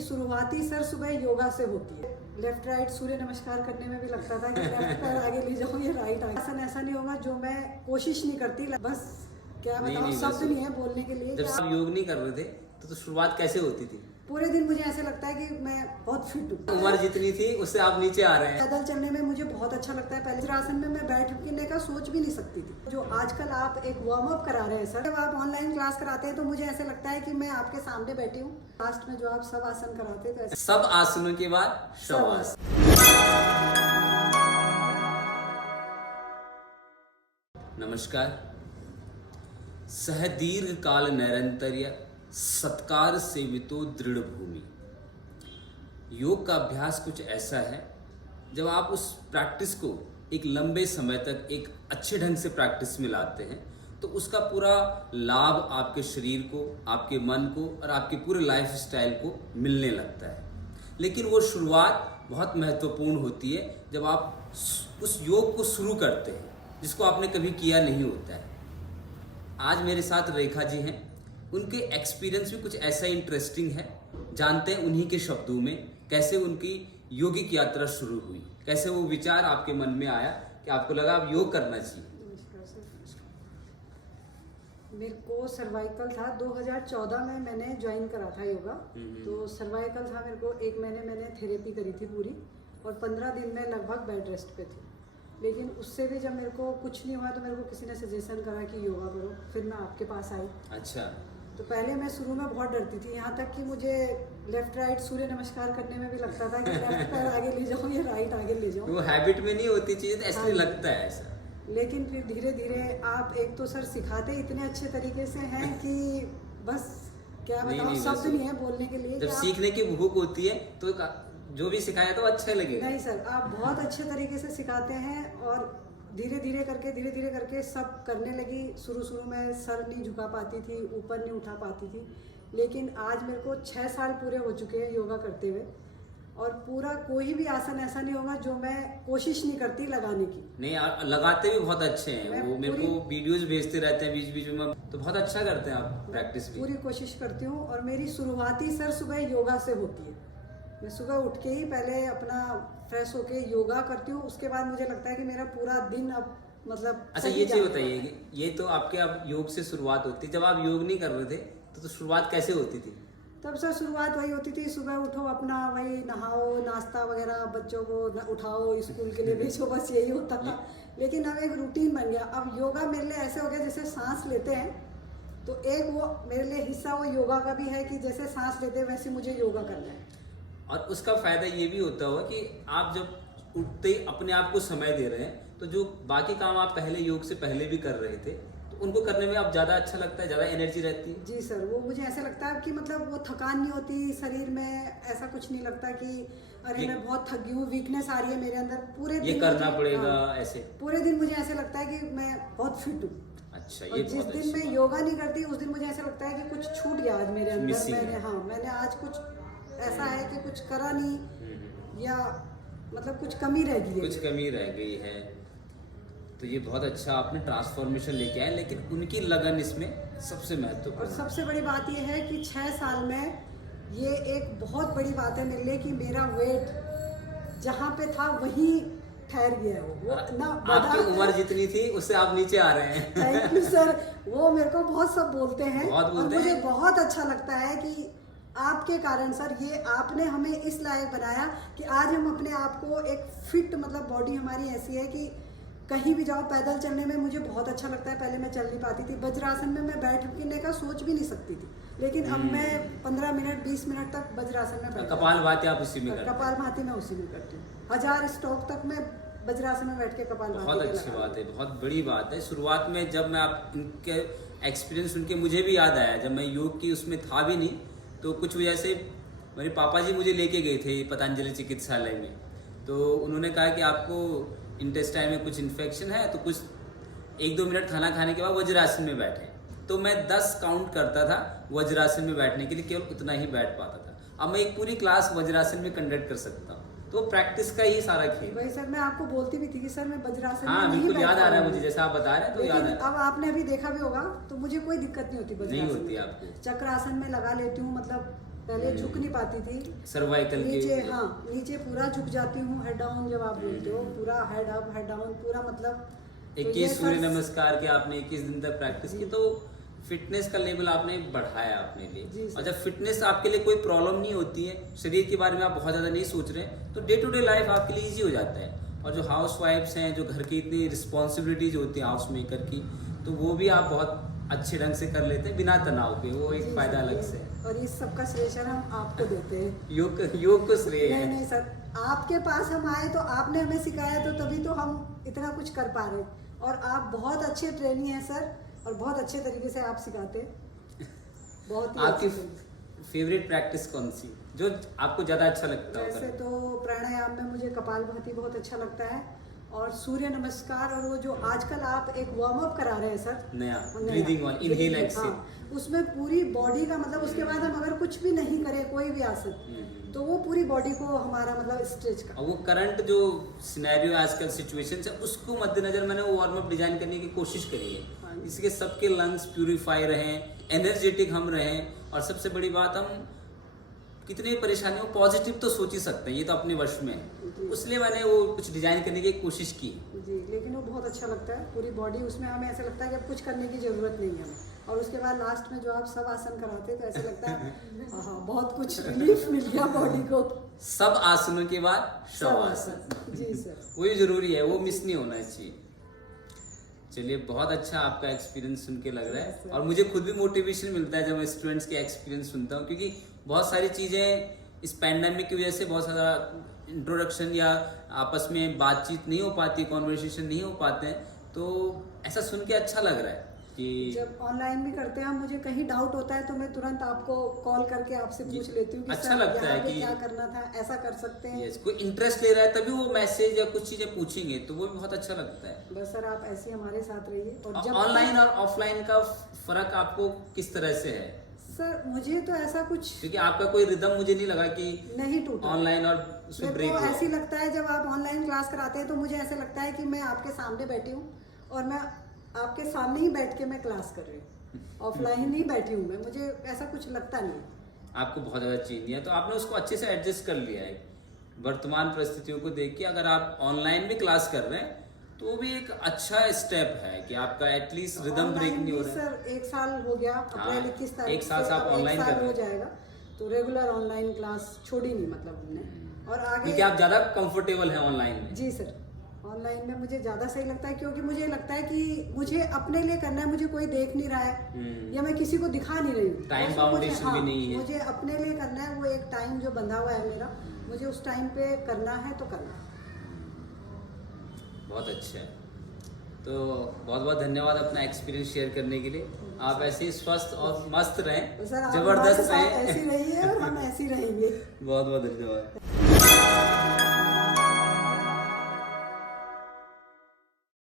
शुरुआती सर सुबह योगा से होती है। लेफ्ट राइट सूर्य नमस्कार करने में भी लगता था कि लेफ्ट पैर आगे ले जाऊं या राइट आगे। आसन ऐसा नहीं होगा जो मैं कोशिश नहीं करती, बस क्या बताऊं, शब्द नहीं है बोलने के लिए। जब आप योग नहीं कर रहे थे तो शुरुआत कैसे होती थी? पूरे दिन मुझे ऐसे लगता है कि मैं बहुत फिट हूँ। उम्र जितनी थी उससे आप नीचे आ रहे हैं। पैदल चलने में मुझे बहुत अच्छा लगता है। पहले आसन में मैं बैठने का सोच भी नहीं सकती थी। जो आजकल आप एक वार्म अप करा रहे हैं सर, जब आप ऑनलाइन क्लास कराते हैं तो मुझे ऐसे लगता है कि मैं आपके सामने बैठी हूँ। लास्ट में जो आप सब आसन कराते हैं तो सब आसनों के बाद शवासन। नमस्कार। सह दीर्घ काल नैरंतर्य सत्कार सेवितो दृढ़ भूमि। योग का अभ्यास कुछ ऐसा है, जब आप उस प्रैक्टिस को एक लंबे समय तक एक अच्छे ढंग से प्रैक्टिस में लाते हैं तो उसका पूरा लाभ आपके शरीर को, आपके मन को और आपके पूरे लाइफ स्टाइल को मिलने लगता है। लेकिन वो शुरुआत बहुत महत्वपूर्ण होती है जब आप उस योग को शुरू करते हैं जिसको आपने कभी किया नहीं होता है। आज मेरे साथ रेखा जी हैं। उनके एक्सपीरियंस भी कुछ ऐसा इंटरेस्टिंग है। जानते हैं उन्हीं के शब्दों में कैसे उनकी योगिक यात्रा शुरू हुई, कैसे वो विचार आपके मन में आया कि आपको लगा आप योग करना चाहिए। मेरे को सर्वाइकल था 2014 में मैंने ज्वाइन करा था योगा। तो सर्वाइकल था मेरे को, 1 महीने मैंने थेरेपी करी थी पूरी और 15 दिन में लगभग बेड रेस्ट पे थी। लेकिन उससे भी जब मेरे को कुछ नहीं हुआ तो मेरे को किसी ने सजेशन करा कि योगा करो, फिर मैं आपके पास आई। अच्छा। तो पहले मैं शुरू में बहुत डरती थी, यहाँ तक कि मुझे लेफ्ट राइट सूर्य नमस्कार करने में भी लगता था कि लेफ्ट पैर आगे ले जाऊं या राइट आगे ले जाऊं। वो हैबिट में नहीं होती चीज़, तो ऐसे लगता है ऐसा। लेकिन फिर धीरे धीरे आप एक तो सर सिखाते इतने अच्छे तरीके से हैं कि बस क्या बताऊं, शब्द नहीं है बोलने के लिए। जब सीखने की भूख होती है तो जो भी सिखाया तो अच्छा लगेगा। नहीं सर, आप बहुत अच्छे तरीके से सिखाते हैं और धीरे धीरे करके सब करने लगी। शुरू में सर नहीं झुका पाती थी, ऊपर नहीं उठा पाती थी, लेकिन आज मेरे को 6 साल पूरे हो चुके हैं योगा करते हुए और पूरा कोई भी आसन ऐसा नहीं होगा जो मैं कोशिश नहीं करती लगाने की। नहीं, लगाते भी बहुत अच्छे हैं। वो मेरे को वीडियोस भेजते रहते हैं बीच में, तो बहुत अच्छा करते हैं आप प्रैक्टिस भी। पूरी कोशिश करती हूँ और मेरी शुरुआती सर सुबह योगा से होती है। मैं सुबह उठ के ही पहले अपना फ्रेश होके योगा करती हूँ, उसके बाद मुझे लगता है कि मेरा पूरा दिन अब मतलब। अच्छा, ये चीज बताइए, ये तो आपके अब योग से शुरुआत होती, जब आप योग नहीं कर रहे थे तो शुरुआत कैसे होती थी? तब सर शुरुआत वही होती थी, सुबह उठो, अपना वही नहाओ, नाश्ता वगैरह, बच्चों को उठाओ, स्कूल के लिए भेजो, बस यही होता था। लेकिन अब एक रूटीन बन गया। अब योगा मेरे लिए ऐसे हो गया जैसे सांस लेते हैं, तो एक वो मेरे लिए हिस्सा वो योगा का भी है कि जैसे सांस लेते हैं वैसे मुझे योगा करना है। और उसका फायदा ये भी होता होगा कि आप जब उठते ही अपने आप को समय दे रहे हैं तो जो बाकी काम आप पहले योग से पहले भी कर रहे थे तो उनको करने में आप ज़्यादा अच्छा लगता है, ज़्यादा एनर्जी रहती है। जी सर, वो मुझे ऐसा लगता है कि मतलब वो थकान नहीं होती शरीर में, ऐसा कुछ नहीं लगता कि अरे मैं बहुत थक गई हूँ, वीकनेस आ रही है मेरे अंदर। पूरे ये करना पड़ेगा ऐसे पूरे दिन मुझे ऐसा लगता है कि मैं बहुत फिट हूँ। अच्छा, ये जिस दिन मैं योगा नहीं करती उस दिन मुझे ऐसा लगता है कि कुछ छूट गया आज मेरे अंदर। मैंने आज कुछ ऐसा है कि कुछ करा नहीं या मतलब कुछ कमी रह गई है। तो ये बहुत अच्छा आपने ट्रांसफॉर्मेशन लेके आए, लेकिन उनकी लगन इसमें सबसे महत्वपूर्ण। और सबसे बड़ी बात ये है कि 6 साल में ये एक बहुत बड़ी बात है मेरे लिए कि मेरा वेट जहाँ पे था वही ठहर गया है। वो ना आपकी उम्र जितनी थी उससे आप नीचे आ रहे हैं। Thank you sir. वो मेरे को बहुत सब बोलते हैं और मुझे बहुत अच्छा लगता है कि आपके कारण सर, ये आपने हमें इस लायक बनाया कि आज हम अपने आप को एक फिट, मतलब बॉडी हमारी ऐसी है कि कहीं भी जाओ। पैदल चलने में मुझे बहुत अच्छा लगता है। पहले मैं चल नहीं पाती थी, वज्रासन में मैं बैठने का सोच भी नहीं सकती थी, लेकिन अब मैं 15 मिनट 20 मिनट तक वज्रासन में कपालभाति आप उसी में करते हैं? कपालभाति मैं उसी में करती हूँ। 1000 स्टॉक तक मैं वज्रासन में बैठ के कपालभाति। बहुत अच्छी बात है, बहुत बड़ी बात है। शुरुआत में जब मैं आप इनके एक्सपीरियंस सुन के मुझे भी याद आया, जब मैं योग की उसमें था भी नहीं तो कुछ वजह से मेरे पापा जी मुझे लेके गए थे पतंजलि चिकित्सालय में। तो उन्होंने कहा कि आपको इंटेस्टाइन में कुछ इन्फेक्शन है तो कुछ 1-2 मिनट खाना खाने के बाद वज्रासन में बैठे। तो मैं 10 काउंट करता था वज्रासन में बैठने के लिए, केवल उतना ही बैठ पाता था। अब मैं एक पूरी क्लास वज्रासन में कंडक्ट कर सकता हूँ। तो प्रैक्टिस का ही सारा खेल। वही सर, मैं आपको बोलती भी थी कि सर मैं वज्रासन हाँ, में बिल्कुल याद आ रहा है मुझे, जैसा आप बता रहे हैं तो याद है। अब आपने अभी देखा भी होगा तो मुझे कोई दिक्कत नहीं होती नहीं होती आपको। चक्रासन में लगा लेती हूँ, मतलब पहले झुक नहीं पाती थी, सर्वाइकल नीचे, हाँ नीचे पूरा झुक जाती हूँ, हेड डाउन जब आप बोलते हो, पूरा हेड अप हेड डाउन पूरा, मतलब 21 सूर्य नमस्कार के आपने 21 दिन तक प्रैक्टिस की, तो फिटनेस का लेवल आपने बढ़ाया अपने लिए। और जब फिटनेस आपके लिए कोई प्रॉब्लम नहीं होती है, शरीर के बारे में आप बहुत ज़्यादा नहीं सोच रहे हैं, तो डे टू डे लाइफ आपके लिए ईजी हो जाता है। और जो हाउस वाइफ्स हैं, जो घर की इतनी रिस्पॉन्सिबिलिटीज होती हैं हाउस मेकर की, तो वो भी आप बहुत अच्छे ढंग से कर लेते हैं बिना तनाव के, वो एक फायदा अलग से है। और इस सब का श्रेय हम आपको देते हैं। योग को श्रेय है। नहीं सर, आपके पास हम आए तो आपने हमें सिखाया, तो तभी तो हम इतना कुछ कर पा रहे हैं। और आप बहुत अच्छे ट्रेनी हैं सर, और बहुत अच्छे तरीके से आप सिखाते हैं, बहुत ही। आपकी फेवरेट प्रैक्टिस कौन सी, जो आपको ज्यादा अच्छा लगता है? वैसे तो प्राणायाम में मुझे कपालभाति बहुत अच्छा लगता है, और सूर्य नमस्कार, और वो जो आजकल आप एक वार्म अप करा रहे हैं सर, नया ब्रीदिंग वन, इनहेल एक्सहेल, उसमें पूरी बॉडी का मतलब, उसके बाद हम अगर कुछ भी नहीं करें कोई भी आसन, तो वो पूरी बॉडी को हमारा मतलब स्ट्रेच का। और वो करंट जो सिनेरियो आजकल सिचुएशन है, उसको मद्देनजर मैंने वो वार्म अप डिजाइन करने की कोशिश करी है, इसके सबके लंग्स प्यूरिफाई रहें, एनर्जेटिक हम रहें, और सबसे बड़ी बात, हम कितनी परेशानियों पॉजिटिव तो सोच ही सकते हैं, ये तो अपने वश में है, इसलिए मैंने वो कुछ डिजाइन करने की कोशिश की जी। लेकिन वो बहुत अच्छा लगता है, पूरी बॉडी उसमें हमें ऐसा लगता है कि अब कुछ करने की जरूरत नहीं है, और उसके बाद लास्ट में जो आप सब आसन कराते हैं, तो ऐसा लगता है हाँ बहुत कुछ रिलीफ मिल गया बॉडी को। सब आसनों के बाद शव आसन, जी सर, वही जरूरी है, वो मिस नहीं होना चाहिए। चलिए, बहुत अच्छा आपका एक्सपीरियंस सुन के लग रहा है, और मुझे खुद भी मोटिवेशन मिलता है जब मैं स्टूडेंट्स के एक्सपीरियंस सुनता हूँ, क्योंकि बहुत सारी चीज़ें इस पैंडेमिक की वजह से बहुत सारा इंट्रोडक्शन या आपस में बातचीत नहीं हो पाती, कॉन्वर्सेशन नहीं हो पाते हैं, तो ऐसा सुन के अच्छा लग रहा है कि जब ऑनलाइन भी करते हैं, मुझे कहीं डाउट होता है तो मैं तुरंत आपको कॉल करके आपसे पूछ लेती हूँ कि अच्छा लगता है कि क्या करना था, ऐसा कर सकते हैं। कोई इंटरेस्ट ले रहा है तभी वो मैसेज या कुछ चीजें पूछेंगे, तो वो भी बहुत अच्छा लगता है। बस सर, आप ऐसे हमारे साथ रहिए। और जब ऑनलाइन और ऑफलाइन का फर्क आपको किस तरह से है? सर मुझे तो ऐसा कुछ, क्योंकि आपका कोई रिदम मुझे नहीं लगा कि नहीं टूटा ऑनलाइन और उसमें ब्रेक हो। ऐसी लगता है जब आप ऑनलाइन क्लास कराते हैं तो मुझे ऐसा लगता है कि मैं आपके सामने बैठी हूँ, और मैं आपके सामने ही बैठ के मैं क्लास कर रही हूँ, ऑफलाइन ही बैठी हूँ मैं, मुझे ऐसा कुछ लगता नहीं है। आपको बहुत ज़्यादा चेंज दिया, तो आपने उसको अच्छे से एडजस्ट कर लिया है वर्तमान परिस्थितियों को देख के। अगर आप ऑनलाइन भी क्लास कर रहे हैं तो वो भी एक अच्छा स्टेप है कि आपका एटलीस्ट रिदम ब्रेक नहीं हो रहा है। सर 1 साल हो गया, अप्रैल 21 तारीख, 1 साल से आप ऑनलाइन कर रहे हो जाएगा, तो रेगुलर ऑनलाइन क्लास छोड़ी नहीं, मतलब हमने। और आगे क्योंकि आप ज़्यादा कंफर्टेबल हैं ऑनलाइन में। जी सर, ऑनलाइन में मुझे ज़्यादा सही लगता है, क्योंकि मुझे लगता है कि मुझे अपने लिए करना है, मुझे कोई देख नहीं रहा है, या मैं किसी को दिखा नहीं रही हूँ, टाइम बाउंडेशन भी नहीं है, मुझे अपने लिए करना है। वो एक टाइम जो बंधा हुआ है मेरा, मुझे उस टाइम पे करना है तो करना है। बहुत अच्छा है, तो बहुत बहुत धन्यवाद अपना एक्सपीरियंस शेयर करने के लिए। आप ऐसे ही स्वस्थ और मस्त रहें, जबरदस्त रहें, ऐसी रहिए और हम ऐसी रहेंगे। बहुत बहुत धन्यवाद।